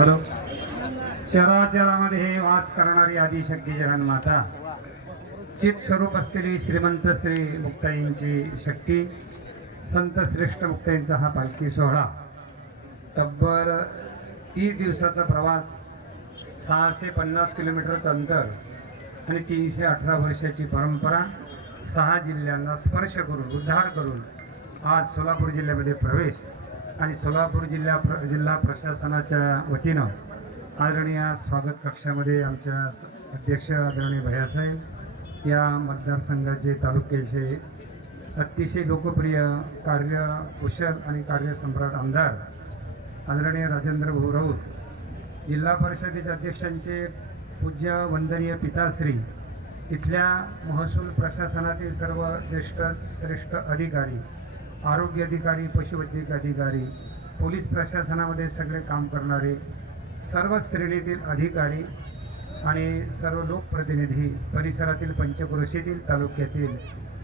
Hello. चराचरामध्ये वास करणारी आदिशक्ती जगन्माता, चित स्वरूप असलेली श्रीमंत श्री मुक्ताईंची शक्ती, संत श्रेष्ठ मुक्ताईंचा हा पालखी सोहळा तब्बल 30 दिवसाचा प्रवास, 650 किलोमीटरचं अंतर आणि 318 वर्षाची परंपरा, 6 जिल्ह्यांना स्पर्श करून उद्धार करून आज सोलापूर जिल्ह्यामध्ये प्रवेश आणि सोलापूर जिल्हा प्रशासनाच्या वतीनं आदरणीय स्वागत कक्षामध्ये आमच्या अध्यक्ष आदरणीय भैयासाहेब, या मतदारसंघाचे तालुक्याचे अतिशय लोकप्रिय कार्यकुशल आणि कार्यसम्राट आमदार आदरणीय राजेंद्र भाऊ राऊत, जिल्हा परिषदेच्या अध्यक्षांचे पूज्य वंदनीय पिताश्री, इथल्या महसूल प्रशासनातील सर्व ज्येष्ठ श्रेष्ठ अधिकारी, आरोग्य अधिकारी, पशुवैद्यक अधिकारी, पोलीस प्रशासनामध्ये सगळे काम करणारे सर्व श्रेणीतील अधिकारी आणि सर्व लोकप्रतिनिधी, परिसरातील पंचक्रोशीतील तालुक्यातील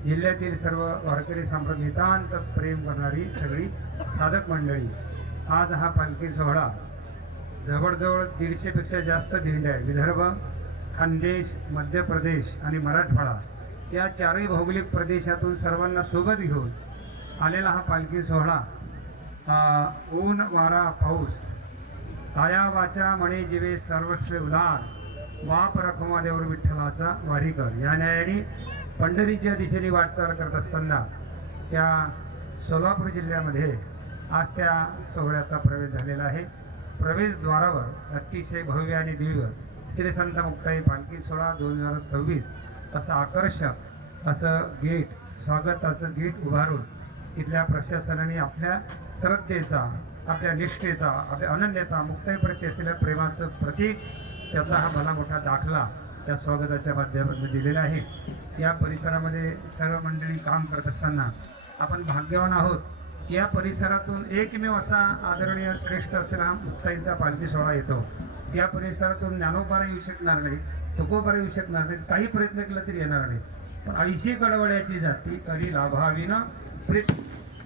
जिल्ह्यातील सर्व वारकरी संप्रदाय नितांत प्रेम करणारी सगळी साधक मंडळी, आज हा पालखी सोहळा जवळजवळ 150 पेक्षा जास्त दिंड्या आहे. विदर्भ, खानदेश, मध्य प्रदेश आणि मराठवाडा या चारही भौगोलिक प्रदेशातून सर्वांना सोबत घेऊन आलेला हा पालखी सोहळा, ऊन वारा पाऊस, काया वाचा मणे जीवे सर्वस्व उदार, बाप रखुमादेवर विठ्ठलाचा वारीकर या न्यायाने पंढरीच्या दिशेने वाटचाल करत असताना त्या सोलापूर जिल्ह्यामध्ये आज त्या सोहळ्याचा प्रवेश झालेला आहे. प्रवेशद्वारावर अतिशय भव्य आणि दिव्य श्री संत मुक्ताई पालखी सोहळा 2026 असं आकर्षक असं गेट, स्वागताचं गेट उभारून इथल्या प्रशासनाने आपल्या श्रद्धेचा, आपल्या निष्ठेचा, आपल्या अनन्यता, मुक्ताईप्रती असलेल्या प्रेमाचं प्रतीक, त्याचा हा भला मोठा दाखला त्या स्वागताच्या माध्यमातून दिलेला आहे. या परिसरामध्ये सर्व मंडळी काम करत असताना आपण भाग्यवान आहोत. या परिसरातून एकमेव असा आदरणीय श्रेष्ठ असलेला हा मुक्ताईचा पालखी सोहळा येतो. या परिसरातून ज्ञानोबारा येऊ शकणार नाही, तुकोबारा येऊ शकणार नाही, काही प्रयत्न केला तरी येणार नाही. पण आईशी कडवड्याची जाती करी लाभाविना प्रीत,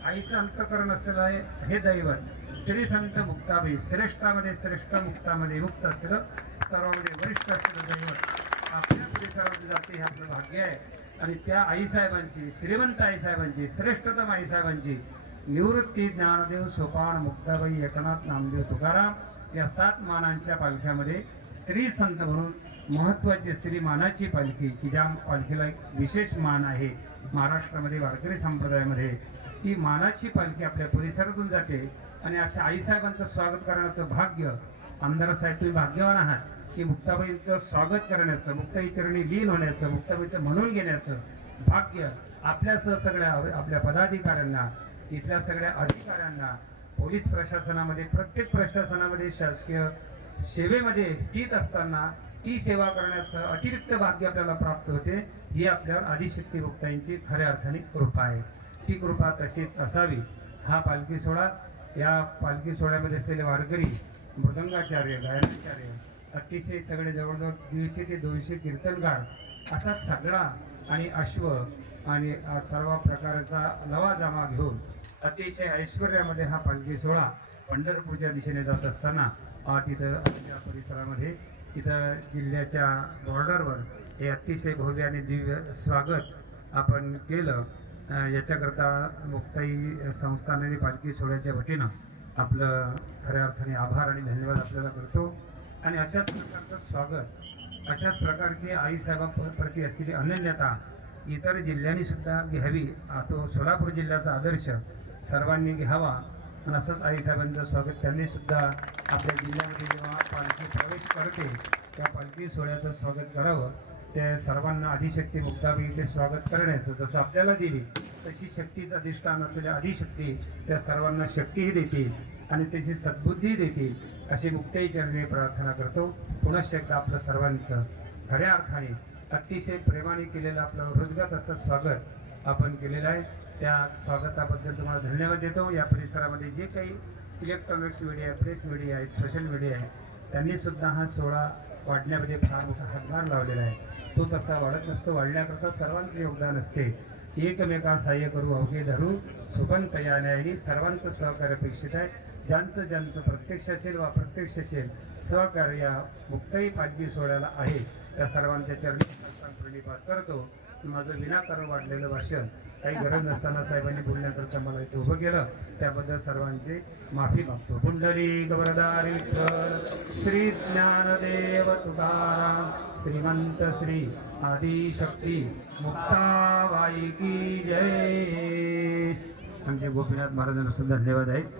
आईचं अंतकरण असलेलं आहे हे दैवत श्री संत मुक्ताबाई, श्रेष्ठामध्ये श्रेष्ठ, मुक्तामध्ये मुक्त असलेलं, सर्वांमध्ये वरिष्ठ असलेलं दैवत आपल्या परिसरामध्ये जाते हे आपलं भाग्य आहे. आणि त्या आईसाहेबांची, श्रीमंत आईसाहेबांची, श्रेष्ठतम आईसाहेबांची निवृत्ती, ज्ञानदेव, सोपान, मुक्ताबाई, एकनाथ, नामदेव, तुकाराम या 7 मानांच्या पालख्यामध्ये श्री संत म्हणून महत्त्वाची श्री मानाची पालखी, की ज्या पालखीला एक विशेष मान आहे महाराष्ट्रामध्ये वारकरी संप्रदायामध्ये, ती मानाची पालखी आपल्या परिसरातून जाते. आणि अशा आईसाहेबांचं स्वागत करण्याचं भाग्य, आमदार साहेब तुम्ही भाग्यवान आहात की मुक्ताबाईंचं स्वागत करण्याचं, मुक्ताई चरणी लीन होण्याचं, मुक्ताबाईचं म्हणून घेण्याचं भाग्य आपल्यासह सगळ्या आपल्या पदाधिकाऱ्यांना, इथल्या सगळ्या अधिकाऱ्यांना, पोलीस प्रशासनामध्ये, प्रत्येक प्रशासनामध्ये शासकीय सेवेमध्ये स्थित असताना ती सेवा करण्याचं अतिरिक्त भाग्य आपल्याला प्राप्त होते. ही आपल्यावर आदिशक्ती मुक्ताईंची खऱ्या अर्थाने कृपा आहे. ती कृपा तशीच असावी. हा पालखी सोहळा, या पालखी सोहळ्यामध्ये असलेले वारकरी, मृदंगाचार्य, गायनाचार्य, अतिशय सगळे जवळजवळ 150 ते 200 कीर्तनकार असा सगळा आणि अश्व आणि सर्व प्रकारचा लवाजमा घेऊन अतिशय ऐश्वर्यामध्ये हा पालखी सोहळा पंढरपूरच्या दिशेने जात असताना तिथं आमच्या परिसरामध्ये, तिथं जिल्ह्याच्या बॉर्डरवर हे अतिशय भव्य आणि दिव्य स्वागत आपण केलं. याच्याकरता मुक्ताई संस्थानाने पालखी सोहळ्याच्या वतीनं आपलं खऱ्या अर्थाने आभार आणि धन्यवाद आपल्याला करतो. आणि अशाच प्रकारचं स्वागत, अशाच प्रकारची आईसाहेबांप्रती असलेली अनन्यता इतर जिल्ह्यांनी सुद्धा घ्यावी. तो सोलापूर जिल्ह्याचा आदर्श सर्वांनी घ्यावा. आणि असंच आईसाहेबांचं स्वागत त्यांनी सुद्धा आपल्या जिल्ह्यामध्ये जेव्हा पालखी प्रवेश करते त्या पालखी सोहळ्याचं स्वागत करावं. ते सर्वांना आदिशक्ती मुक्ताबाई ते स्वागत करण्याचं, जसं आपल्याला दिली तशी शक्तीचं अधिष्ठान असलेल्या आदिशक्ती त्या सर्वांना शक्तीही देतील आणि त्याची सद्बुद्धी देतील अशी मुक्ताई चरणी प्रार्थना करतो. पुनश्च एकदा आपलं सर्वांचं खऱ्या अर्थाने अतिशय प्रेमाने केलेलं आपलं हृदगत असं स्वागत आपण केलेलं आहे. त्या स्वागताबद्दल तुम्हाला धन्यवाद देतो. या परिसरामध्ये जे काही इलेक्ट्रॉनिक्स मीडिया, प्रेस मीडिया आहे, सोशल मीडिया आहे, त्यांनी सुद्धा हा सोहळा वाढण्यामध्ये फार मोठा हातभार लावलेला आहे. तो तसा वाढत नसतो, वाढण्याकरता सर्वांचं योगदान असते. एकमेका सहाय्य करू अवघे धरू सुपंत या न्यायाने सर्वांचं सहकार्य अपेक्षित आहे. ज्यांचं ज्यांचं प्रत्यक्ष असेल वा अप्रत्यक्ष असेल सहकार्य मुक्ताई पालखी सोहळ्याला आहे त्या सर्वांच्या चरणी प्रणिपात करतो. माझं विनाकारण वाढलेलं भाषण काही गरज नसताना साहेबांनी बोलण्याकरता मला इथे उभं केलं त्याबद्दल सर्वांची माफी मागतो. कुंडली गवरदारी श्री ज्ञानदेव तुकाराम श्रीमंत श्री आदिशक्ती मुक्ताबाई की जय. आमचे गोपीनाथ महाराजांना सुद्धा धन्यवाद आहेत.